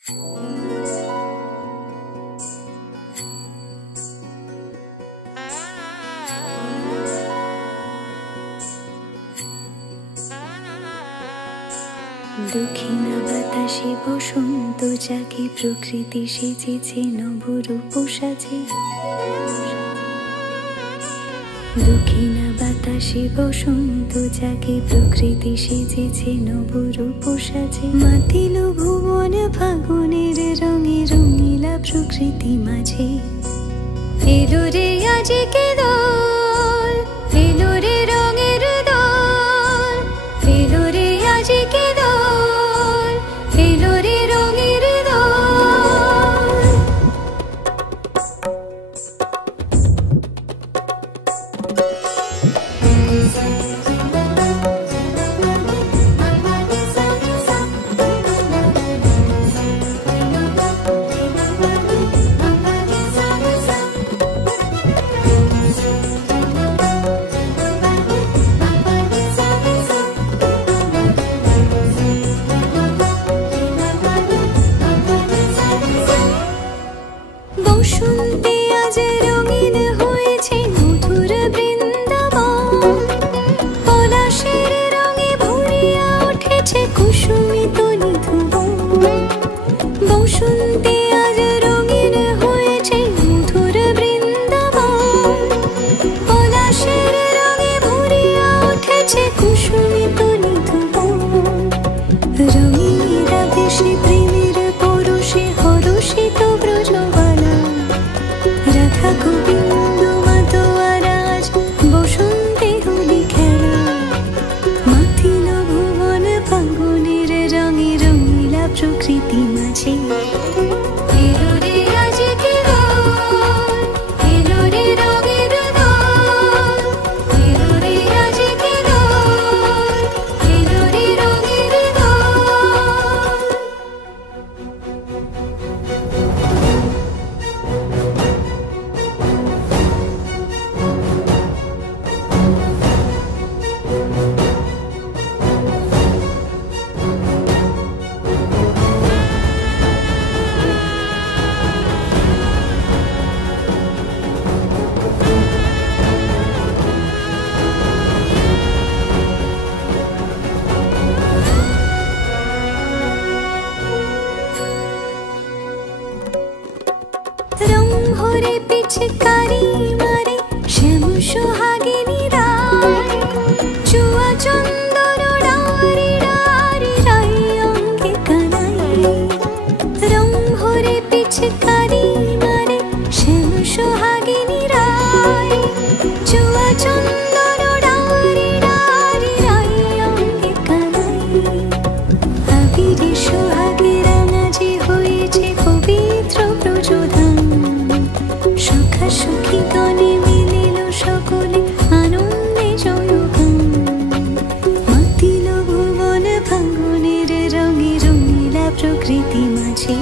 দক্ষিণা বাতাসে বসন্ত জাগে, প্রকৃতি সেজেছে নবরূপ সাজে। দক্ষিণা বাতাসে বসন্ত জাগে, প্রকৃতি সেজেছে নবরূপ সাজে। মাতিল ভুবন ফাগুনের রঙে, রঙিলা প্রকৃতি মাঝে। এলো রে আজকে দোল, এলো রে রঙের দোল, এলো রে আজকে দোল, এলো রে রঙের দোল। বসন্তে আজ রঙিন হয়েছে মধুর বৃন্দাবন, পলাশের রঙে ভরিয়া উঠেছে কুসুমিত নিধুবন। বসন্তে আজ রঙিন হয়েছে মধুর বৃন্দাবন, পলাশের রঙে ভরিয়া উঠেছে কুসুমিত নিধুবন। রঙিনীরা বেশি প্রেমের পরশে হরষিত ব্রজবালা, রাধা গোবিন্দ মাতোয়ারাজ বসন্তে হোলি খেলা। মাতিল ভুবন ফাগুনের রঙে, রঙিলা প্রকৃতি মাঝে। এলো রে আজকে দোল, এলো রে রঙের দোল, এলো রে আজকে দোল, এলো রে রঙের দোল। রং ভরে পিচকারি মারে শ্যাম সোহাগিনী রায়, চুয়া চন্দন ডারি ডারি রাই অঙ্গে কানাই। রং ভরে পিচকারি মারে শ্যাম সোহাগিনী রায়, চুয়া চন্দন ডারি ডারি রাই অঙ্গে কানাই। আবিরে সোহাগে রাঙাজি হয়েছে পবিত্র ব্রজধাম, সখা সখী গণে মিলিল সকলে আনন্দে জয়গান। মাতিল ভুবন ফাগুনের রঙে, রঙিলা প্রকৃতি মাঝে।